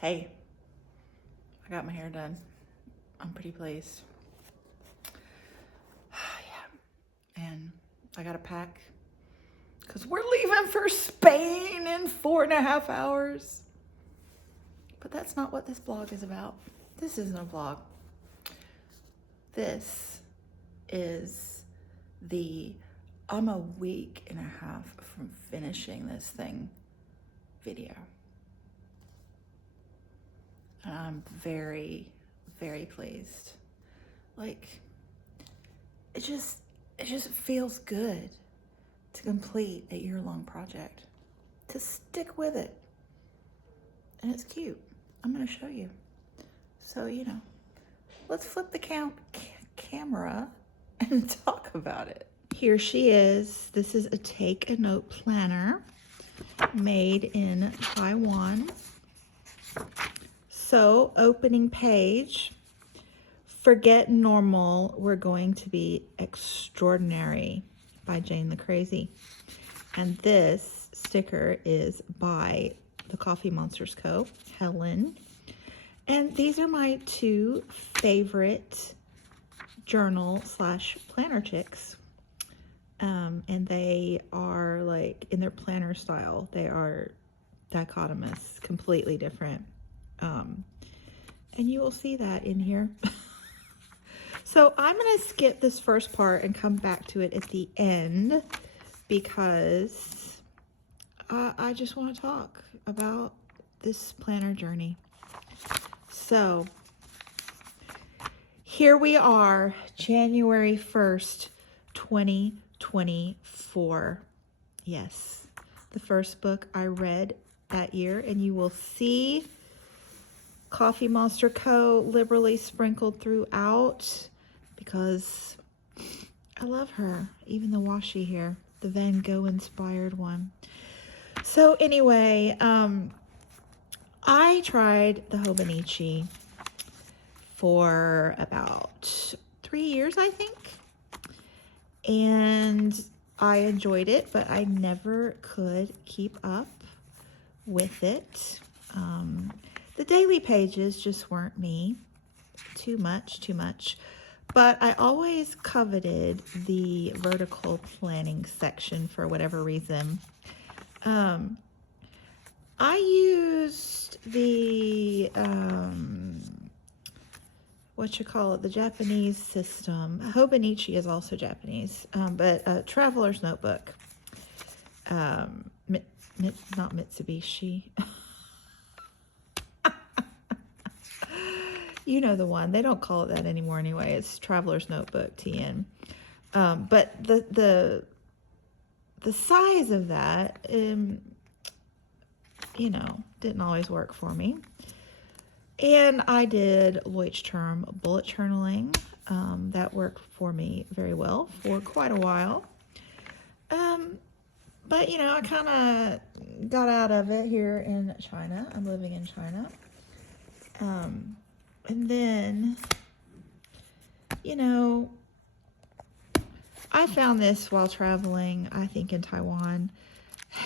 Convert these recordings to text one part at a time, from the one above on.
Hey, I got my hair done. I'm pretty pleased. Yeah, and I got to pack because we're leaving for Spain in 4.5 hours. But that's not what this vlog is about. This isn't a vlog. This is I'm a week and a half from finishing this thing video. And I'm very, very pleased. Like, it just feels good to complete a year-long project, to stick with it. And it's cute. I'm gonna show you. So, let's flip the camera and talk about it. Here she is. This is a take a note planner made in Taiwan. So, opening page, forget normal, we're going to be extraordinary, by Jane the Crazy. And this sticker is by the Coffee Monsters Co., Helen. And these are my two favorite journal/planner chicks. And they are like, in their planner style, they are dichotomous, completely different. And you will see that in here. So I'm going to skip this first part and come back to it at the end because I just want to talk about this planner journey. So here we are, January 1st, 2024. Yes, the first book I read that year, and you will see Coffee Monster Co. liberally sprinkled throughout because I love her, even the washi here, the Van Gogh inspired one. So anyway, I tried the Hobonichi for about 3 years, I think, and I enjoyed it, but I never could keep up with it. The daily pages just weren't me. Too much. But I always coveted the vertical planning section for whatever reason. I used the, the Japanese system. Hobonichi is also Japanese, but Traveler's Notebook. Not Mitsubishi. You know the one. They don't call it that anymore anyway. It's Traveler's Notebook, TN. But the size of that, didn't always work for me. And I did Leuchtturm bullet journaling. That worked for me very well for quite a while. But, I kind of got out of it here in China. I'm living in China. And then, I found this while traveling, I think in Taiwan.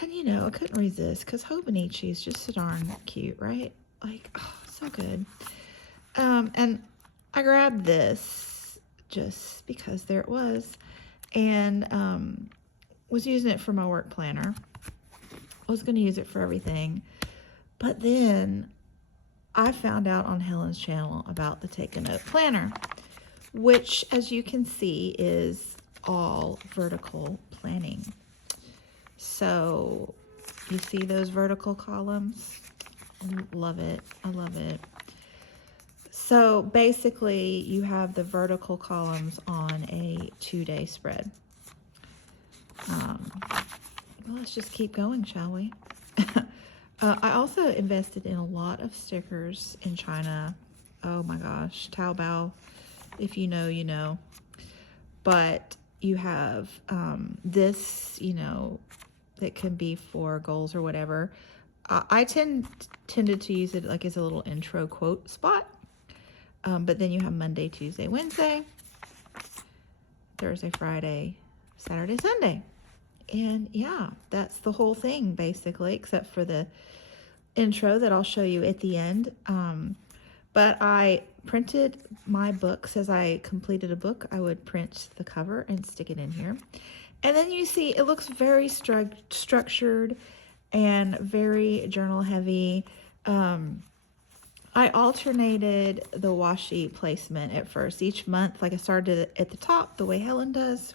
And, I couldn't resist because Hobonichi is just so darn cute, right? Like, oh, so good. And I grabbed this just because there it was. And was using it for my work planner. I was going to use it for everything. But then I found out on Helen's channel about the Take a Note planner, which, as you can see, is all vertical planning. So you see those vertical columns? Love it. I love it. So basically you have the vertical columns on a 2-day spread. Well, let's just keep going, shall we? I also invested in a lot of stickers in China. Oh my gosh, Taobao, if you know, you know. But you have this, that can be for goals or whatever. I tended to use it like as a little intro quote spot. But then you have Monday, Tuesday, Wednesday, Thursday, Friday, Saturday, Sunday. And yeah, that's the whole thing basically, except for the intro that I'll show you at the end. But I printed my books. As I completed a book, I would print the cover and stick it in here. And then you see it looks very structured and very journal heavy. I alternated the washi placement at first. Each month, like I started at the top, the way Helen does.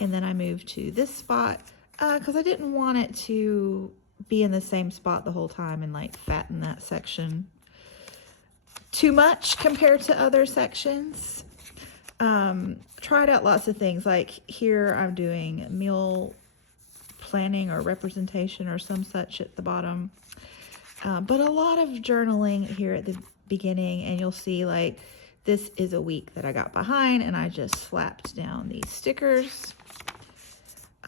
And then I moved to this spot because I didn't want it to be in the same spot the whole time and like fatten that section too much compared to other sections. Tried out lots of things. Like here I'm doing meal planning or representation or some such at the bottom. But a lot of journaling here at the beginning, and you'll see like this is a week that I got behind and I just slapped down these stickers.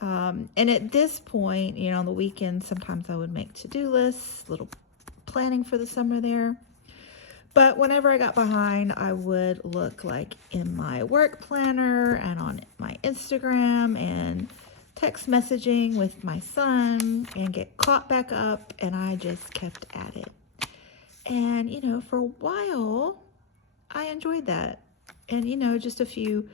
And at this point, you know, on the weekend, sometimes I would make to-do lists, little planning for the summer there. But whenever I got behind, I would look like in my work planner and on my Instagram and text messaging with my son and get caught back up, and I just kept at it. And, you know, for a while, I enjoyed that. And, you know, just a few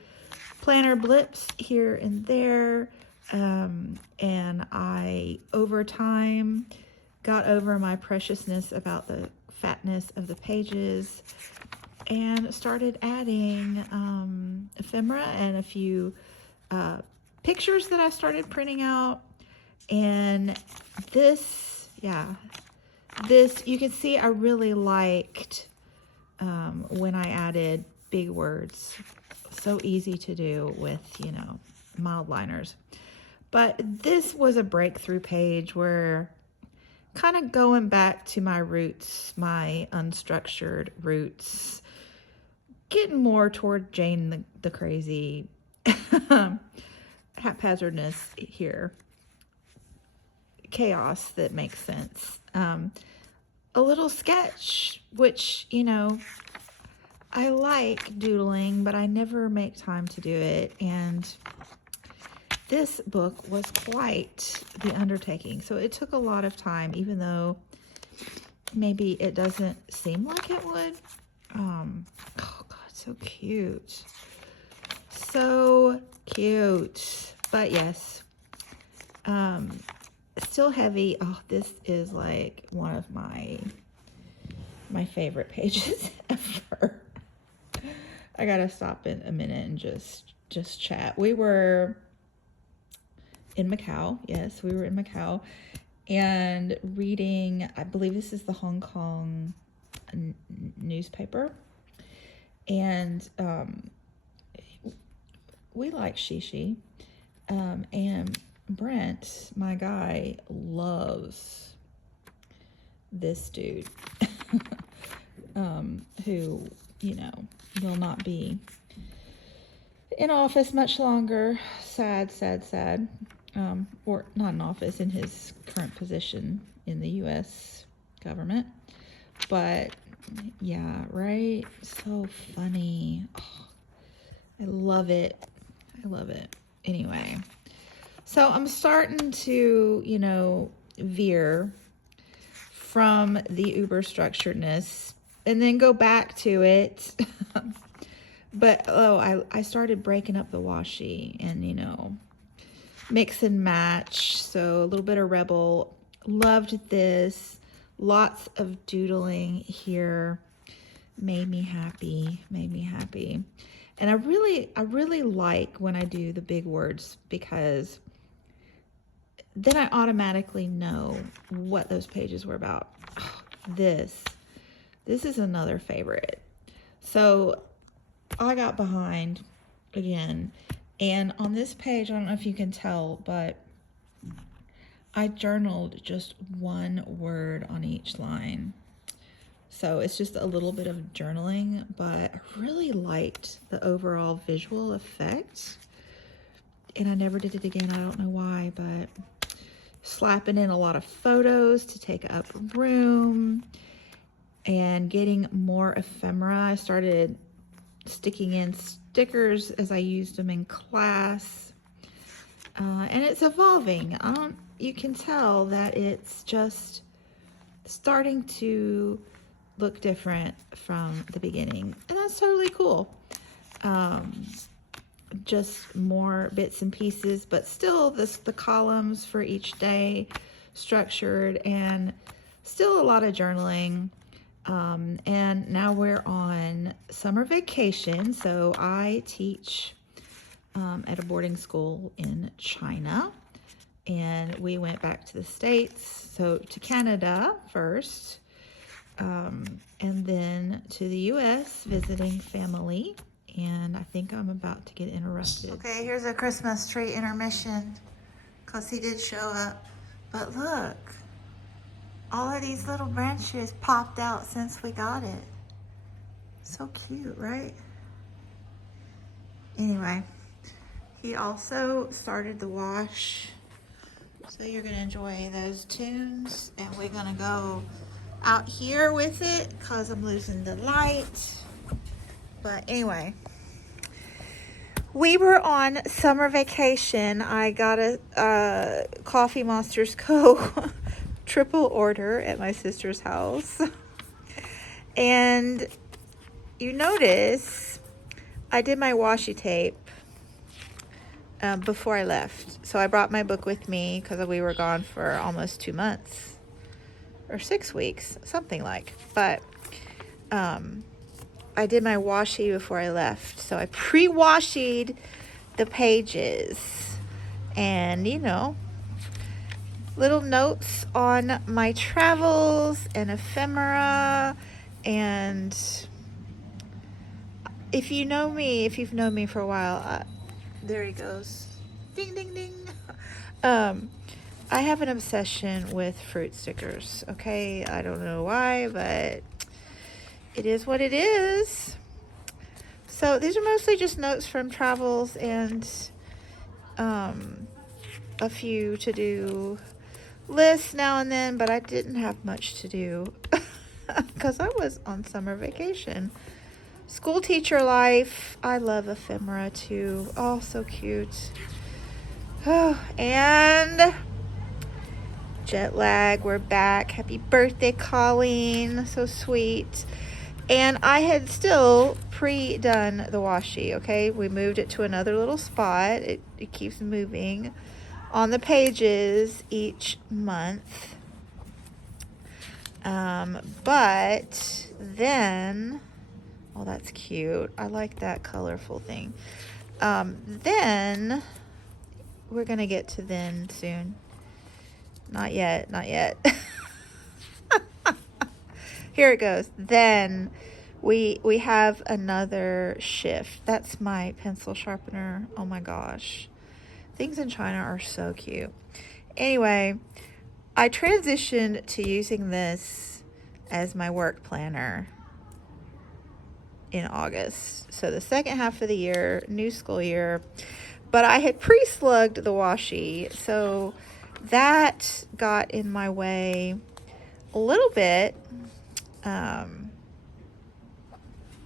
planner blips here and there. And I, over time, got over my preciousness about the fatness of the pages and started adding ephemera and a few pictures that I started printing out. And this, this, you can see I really liked when I added big words. So easy to do with, you know, mild liners. But this was a breakthrough page where kind of going back to my roots, my unstructured roots, getting more toward Jane the crazy haphazardness here, chaos that makes sense. A little sketch, which, you know, I like doodling, but I never make time to do it. And this book was quite the undertaking. So it took a lot of time, even though maybe it doesn't seem like it would. Oh God, so cute. So cute. But yes, still heavy. Oh, this is like one of my favorite pages ever. I gotta stop in a minute and just chat. We were in Macau. Yes, we were in Macau and reading, I believe this is the Hong Kong newspaper. And we like Shishi. And Brent, my guy, loves this dude who, you know, will not be in office much longer. Sad, sad, sad. Or not in office, in his current position in the U.S. government. But yeah, right? So funny. Oh, I love it. I love it. Anyway, so I'm starting to, you know, veer from the uber structuredness and then go back to it. But, I started breaking up the washi and, you know, mix and match. So a little bit of Rebel. Loved this. Lots of doodling here. Made me happy. Made me happy. And I really like when I do the big words, because then I automatically know what those pages were about. Oh, this is another favorite. So I got behind again, and on this page, I don't know if you can tell, but I journaled just one word on each line. So it's just a little bit of journaling, but I really liked the overall visual effect. And I never did it again. I don't know why, but slapping in a lot of photos to take up room and getting more ephemera. I started sticking in stickers as I used them in class. And it's evolving. You can tell that it's just starting to look different from the beginning, and that's totally cool. Just more bits and pieces, but still the columns for each day structured, and still a lot of journaling. And now we're on summer vacation, so I teach at a boarding school in China, and we went back to the States, so to Canada first, and then to the US visiting family. And I think I'm about to get interrupted. Okay, here's a Christmas tree intermission because he did show up. But look, all of these little branches popped out since we got it. So cute, right? Anyway, he also started the wash. So you're gonna enjoy those tunes, and we're gonna go out here with it because I'm losing the light. But anyway, we were on summer vacation. I got a Coffee Monsters Co. triple order at my sister's house. And you notice I did my washi tape before I left. So I brought my book with me because we were gone for almost 2 months or 6 weeks, something like. But I did my washi before I left. So I pre-washied the pages, and you know, little notes on my travels and ephemera. And if you know me, if you've known me for a while, there he goes, ding ding ding. I have an obsession with fruit stickers. Okay, I don't know why, but it is what it is. So these are mostly just notes from travels and a few to-do lists now and then, but I didn't have much to do because I was on summer vacation. School teacher life. I love ephemera too. Oh, so cute. Oh, and jet lag. We're back. Happy birthday, Colleen. So sweet. And I had still pre-done the washi, okay? We moved it to another little spot. It keeps moving on the pages each month. But then, oh, that's cute. I like that colorful thing. Then, we're going to get to then soon. Not yet, not yet. Here it goes. Then we have another shift. That's my pencil sharpener. Oh my gosh. Things in China are so cute. Anyway, I transitioned to using this as my work planner in August. So the second half of the year, new school year. But I had pre-slugged the washi, so that got in my way a little bit.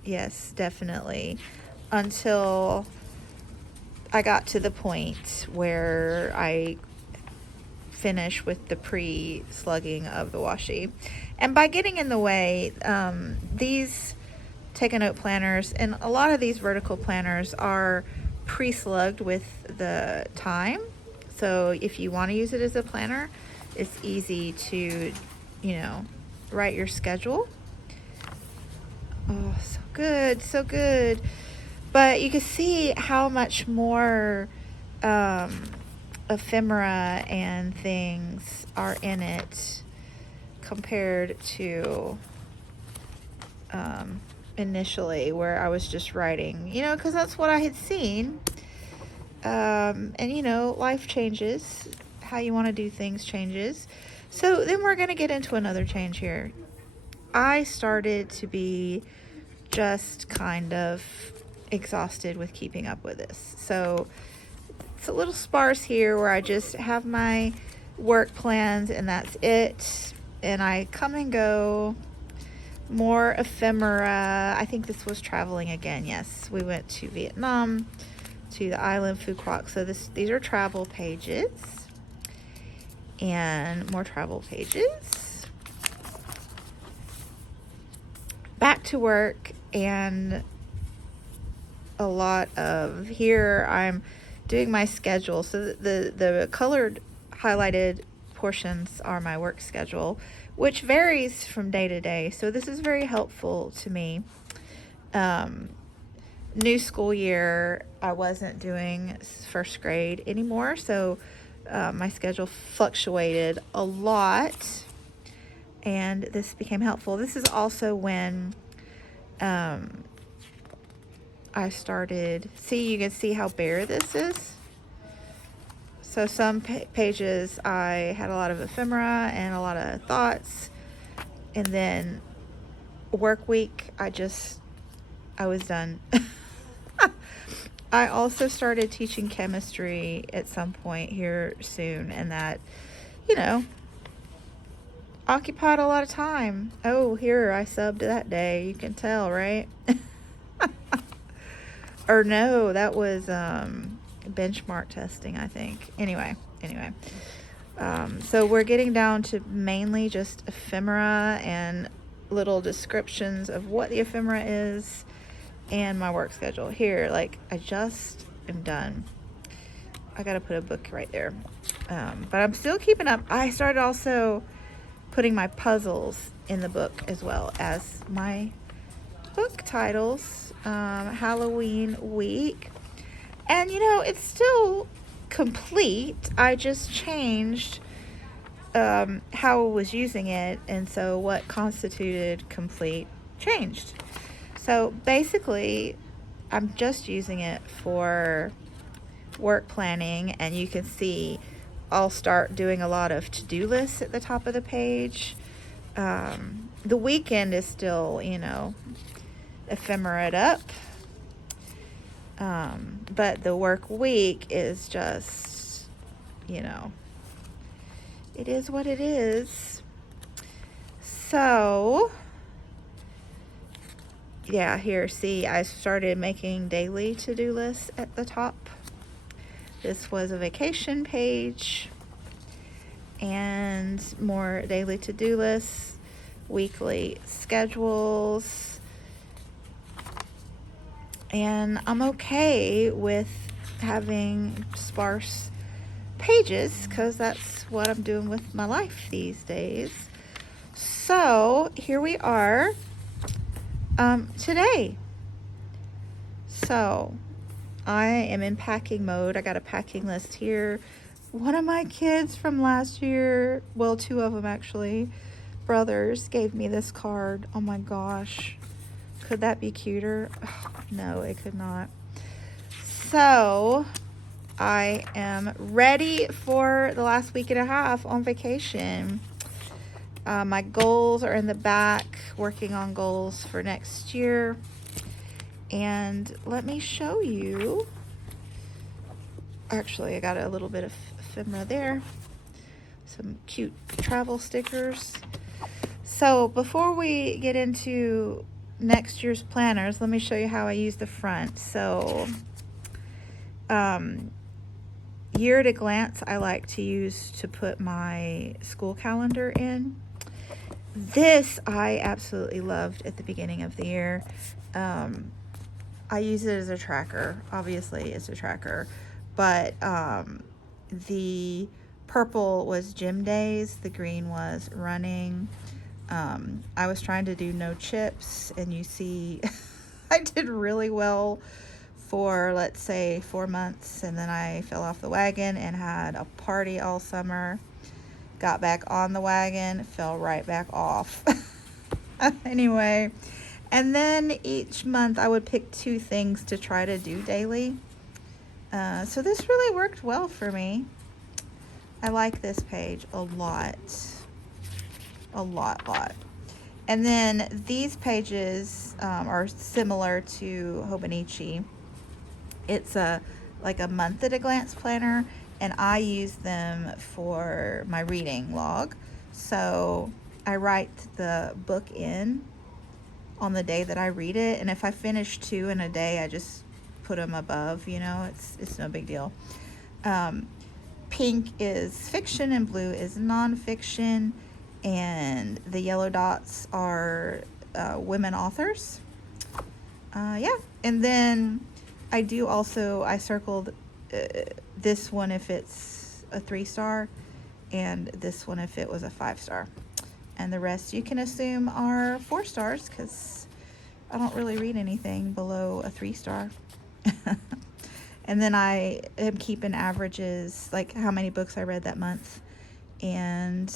Yes, definitely. Until I got to the point where I finished with the pre-slugging of the washi. And by getting in the way, these Take-A-Note planners and a lot of these vertical planners are pre-slugged with the time. So if you want to use it as a planner, it's easy to, you know, write your schedule. Oh, so good, so good. But you can see how much more ephemera and things are in it compared to initially, where I was just writing, you know, because that's what I had seen. And you know, life changes, how you want to do things changes. So then we're going to get into another change here. I started to be just kind of exhausted with keeping up with this. So it's a little sparse here where I just have my work plans and that's it. And I come and go. More ephemera. I think this was traveling again. Yes, we went to Vietnam, to the island Phu Quoc. So these are travel pages. And more travel pages. back to work, and a lot of here I'm doing my schedule. So the colored highlighted portions are my work schedule, which varies from day to day. So this is very helpful to me. New school year, I wasn't doing first grade anymore, so my schedule fluctuated a lot, and this became helpful. This is also when I started, see, you can see how bare this is. So some pages I had a lot of ephemera and a lot of thoughts, and then work week, I was done. I also started teaching chemistry at some point here soon, and that, occupied a lot of time. Oh, here, I subbed that day. You can tell, right? Or no, that was benchmark testing, I think. Anyway. So we're getting down to mainly just ephemera and little descriptions of what the ephemera is and my work schedule. Here, like, I just am done. I gotta put a book right there. But I'm still keeping up. I started also putting my puzzles in the book as well as my book titles. Halloween week, and it's still complete. I just changed how I was using it, and so what constituted complete changed. So basically I'm just using it for work planning, and you can see I'll start doing a lot of to-do lists at the top of the page. The weekend is still, ephemera up, but the work week is just, it is what it is. So yeah, here, see, I started making daily to-do lists at the top. This was a vacation page, and more daily to-do lists, weekly schedules. And I'm okay with having sparse pages because that's what I'm doing with my life these days. So here we are today. So I am in packing mode. I got a packing list here. One of my kids from last year, well, two of them actually, brothers, gave me this card. Oh my gosh. Could that be cuter? Oh, no, it could not. So I am ready for the last week and a half on vacation. My goals are in the back, working on goals for next year. And let me show you. Actually, I got a little bit of ephemera there. Some cute travel stickers. So before we get into next year's planners, let me show you how I use the front. So year at a glance, I like to use to put my school calendar in. This I absolutely loved at the beginning of the year. I use it as a tracker. Obviously it's a tracker, but the purple was gym days, the green was running. I was trying to do no chips, and you see I did really well for, let's say, 4 months, and then I fell off the wagon and had a party all summer, got back on the wagon, fell right back off. Anyway, and then each month I would pick 2 things to try to do daily. So this really worked well for me. I like this page a lot. A lot. And then these pages are similar to Hobonichi. It's like a month at a glance planner, and I use them for my reading log. So I write the book in on the day that I read it, and if I finish 2 in a day, I just put them above, it's no big deal. Pink is fiction and blue is nonfiction, and the yellow dots are women authors. Yeah, and then I do also, I circled this one if it's a 3-star, and this one if it was a 5-star. And the rest you can assume are 4 stars, because I don't really read anything below a 3-star. And then I am keeping averages, like how many books I read that month, and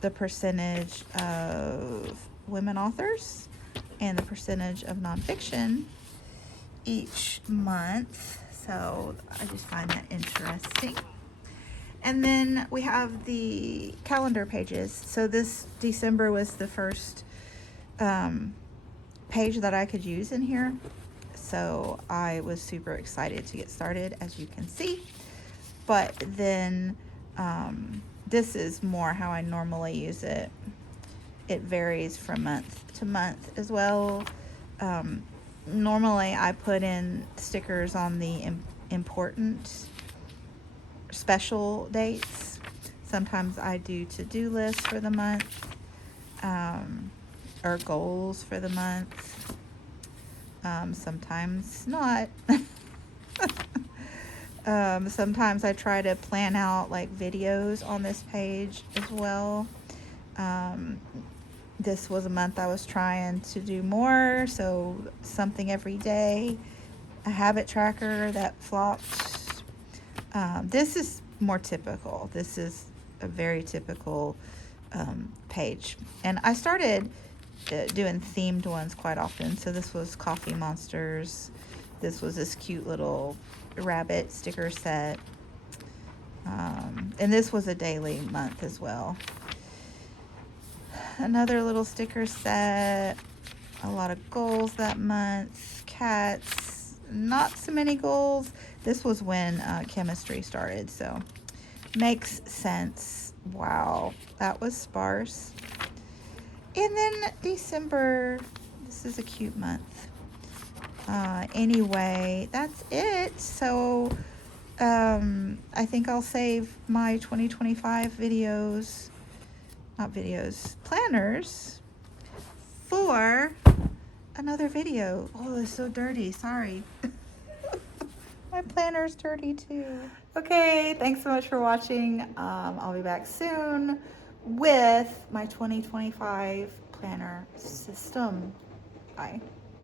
the percentage of women authors and the percentage of nonfiction each month. So I just find that interesting. And then we have the calendar pages. So this December was the first page that I could use in here. So I was super excited to get started, as you can see. But then this is more how I normally use it. It varies from month to month as well. Normally I put in stickers on the important special dates. Sometimes I do to-do lists for the month, or goals for the month. Sometimes not. Sometimes I try to plan out like videos on this page as well. This was a month I was trying to do more, so something every day. A habit tracker that flopped. This is more typical. This is a very typical page. And I started doing themed ones quite often. So this was Coffee Monsters. This was this cute little rabbit sticker set. And this was a daily month as well. Another little sticker set. A lot of goals that month. Cats. Not so many goals. This was when chemistry started, so makes sense. Wow, that was sparse. And then December. This is a cute month. Anyway, that's it. So I think I'll save my 2025 videos, not videos, planners, for another video. Oh, it's so dirty. Sorry. My planner's dirty too. Okay, thanks so much for watching. I'll be back soon with my 2025 planner system. Bye.